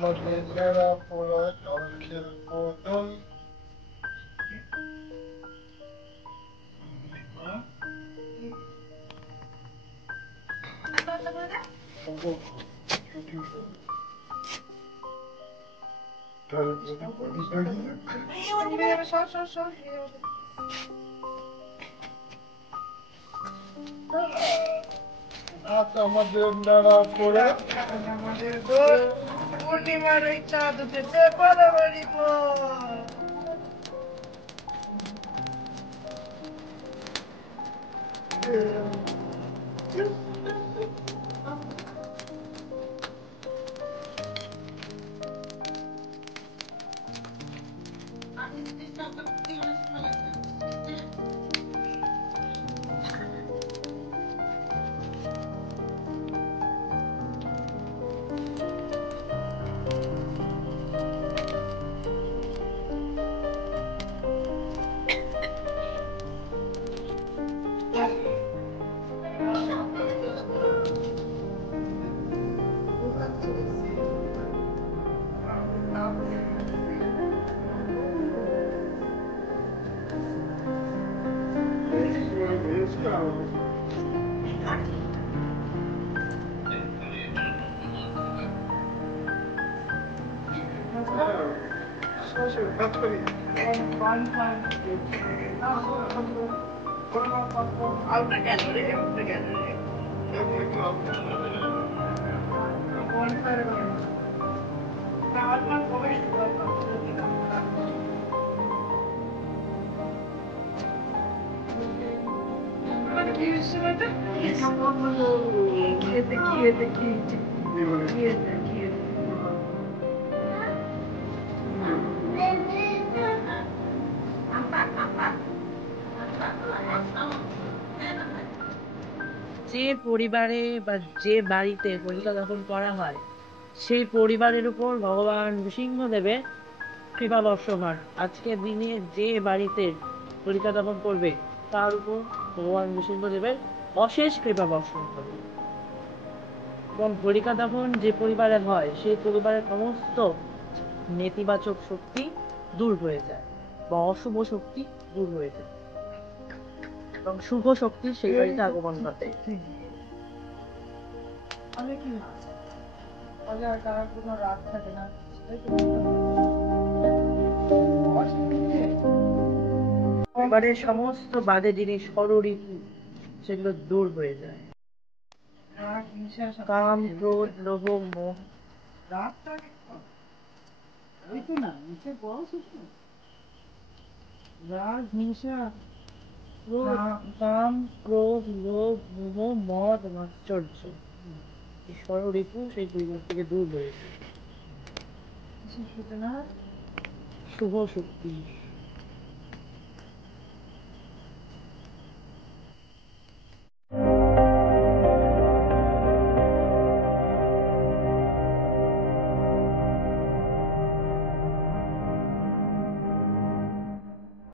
Modellera pola kalker kodan. আমাদের নাড়া পড়ে আমাদের পূর্ণিমার ওই চাঁদ উঠেছে পালাবাড়ি যে পরিবারে বা যে বাড়িতে হোলিকা দহন করা হয় সেই পরিবারের উপর ভগবান নৃসিংহদেবের কৃপা বর্ষমান। আজকের দিনে যে বাড়িতে হোলিকা দহন করবে তার উপর ভগবান নৃসিংহদেবের অশেষ কৃপা বর্ষণ করবে। এবং হোলিকা দহন যে পরিবারে হয় সেই পরিবারের সমস্ত নেতিবাচক শক্তি দূর হয়ে যায় বা অশুভ শক্তি দূর হয়ে যায় এবং শুভ শক্তি সেই বাড়িতে আগমন ঘটে। পরিবারের সমস্ত বাজে জিনিস ষড়ঋতু সেগুলো দূর হয়ে যায়। কাম ক্রোধ লোভ মোহ রাগ হিংসা কাম ক্রোধ লোভ মোহ মদ মাশ্চর্য এই ষড়ঋতু সেই পরিবার থেকে দূর হয়ে যায়। শুভ শক্তি